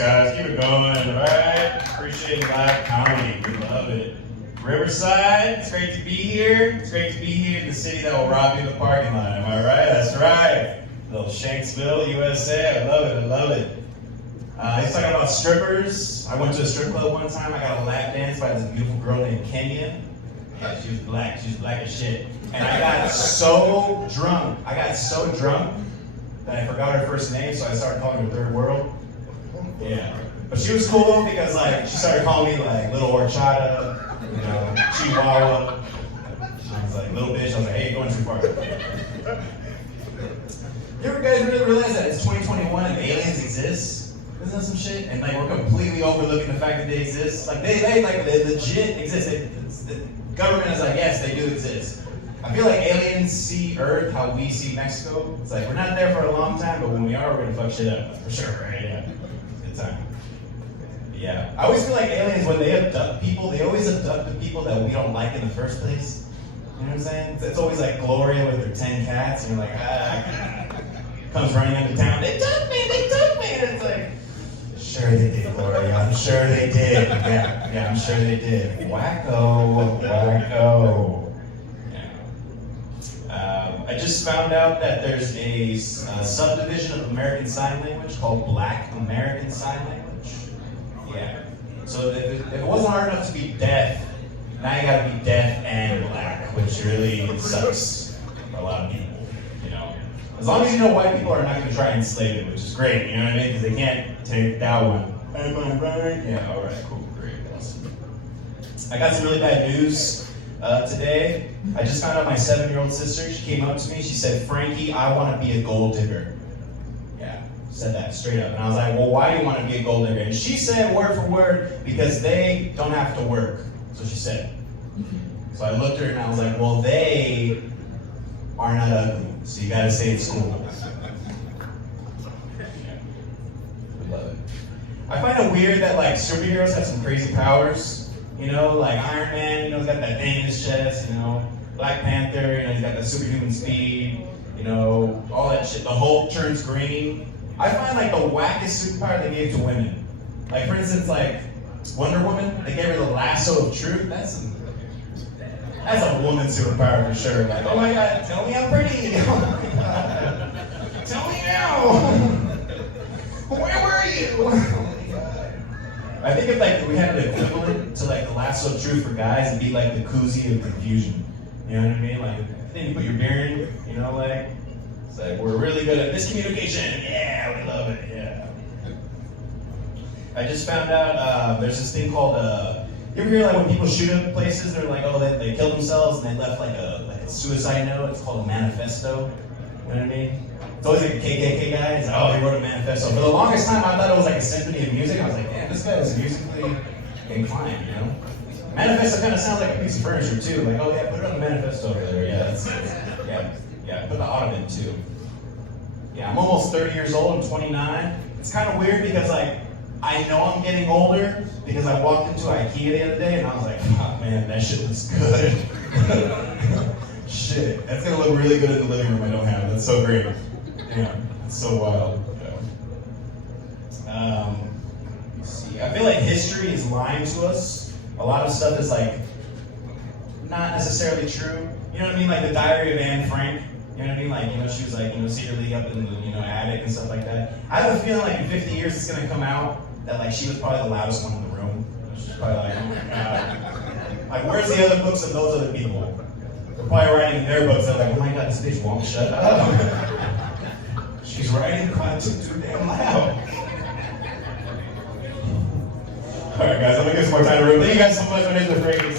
else, guys. Keep it going, right? Appreciate live comedy. We love it. Riverside, it's great to be here. It's great to be here in the city that will rob you in the parking lot. Am I right? That's right. Little Shanksville, USA. I love it. I love it. He's talking about strippers. I went to a strip club one time. I got a lap dance by this beautiful girl named Kenya. Yeah, she was black. She was black as shit. And I got so drunk. That I forgot her first name, so I started calling her Third World. Yeah. But she was cool because like she started calling me like Little Horchata, you know, Chihuahua. I was like, little bitch. I was like, hey, you're going too far. You ever guys really realize that it's 2021 and aliens exist? Isn't that some shit? And like we're completely overlooking the fact that they exist. Like they legit exist. The government is like, yes, they do exist. I feel like aliens see Earth how we see Mexico. It's like we're not there for a long time, but when we are, we're gonna fuck shit up for sure, right? Yeah, good time. Yeah, I always feel like aliens when they abduct people, they always abduct the people that we don't like in the first place. You know what I'm saying? It's always like Gloria with her 10 cats, and you're like, comes running into town. They took me. And it's like, sure they did, Gloria. I'm sure they did. Yeah, I'm sure they did. Wacko. I just found out that there's a subdivision of American Sign Language called Black American Sign Language. Yeah. So if it wasn't hard enough to be deaf, now you gotta be deaf and black, which really sucks for a lot of people, you know. As long as you know white people are not gonna try and enslave it, which is great, you know what I mean? Because they can't take that one. Am I right? Yeah, all right, cool, great, awesome. I got some really bad news. Today, I just found out my 7-year-old sister, she came up to me, she said, Frankie, I want to be a gold digger. Yeah, said that straight up. And I was like, well, why do you want to be a gold digger? And she said, word for word, because they don't have to work. So she said. So I looked at her and I was like, well, they are not ugly, so you gotta stay in school. Yeah. We love it. I find it weird that like superheroes have some crazy powers. You know, like Iron Man, you know, he's got that thing in his chest, you know. Black Panther, you know, he's got that superhuman speed, you know, all that shit. The Hulk turns green. I find like the wackest superpower they gave to women. Like, for instance, like Wonder Woman, they gave her the lasso of truth. That's a woman superpower for sure. Like, oh my God, tell me I'm pretty. Oh my God. Tell me now. Where were you? I think if like we had an equivalent to like the lasso of truth for guys, it'd be like the koozie of confusion. You know what I mean? Like, then you put your beer in, you know, like, it's like, we're really good at miscommunication. Yeah, we love it, yeah. I just found out there's this thing called, you ever hear like when people shoot up places, they're like, oh, they killed themselves and they left like a suicide note. It's called a manifesto. You know what I mean? It's always like a KKK guy. It's like, oh, he wrote a manifesto. For the longest time, I thought it was like a symphony of music. I was like, damn, this guy is musically inclined, you know? Manifesto kind of sounds like a piece of furniture, too. Like, oh, yeah, put it on the manifesto over there. Yeah, yeah, put the ottoman, too. Yeah, I'm almost 30 years old. I'm 29. It's kind of weird because, like, I know I'm getting older because I walked into IKEA the other day and I was like, oh, man, that shit looks good. Shit, that's gonna look really good in the living room I don't have. That's so great. Yeah, it's so wild. Yeah. Let's see. I feel like history is lying to us. A lot of stuff is like not necessarily true. You know what I mean? Like the Diary of Anne Frank. You know what I mean? Like, you know, she was like, you know, secretly up in the, you know, attic and stuff like that. I have a feeling like in 50 years it's gonna come out that like she was probably the loudest one in the room. She's probably like, oh my God. Like, where's the other books of those other people? They're probably writing their books. They're like, oh my God, this bitch won't shut up. She's writing too damn loud. All right, guys, let me give some more time to room. Thank you guys so much. My name is Frankie.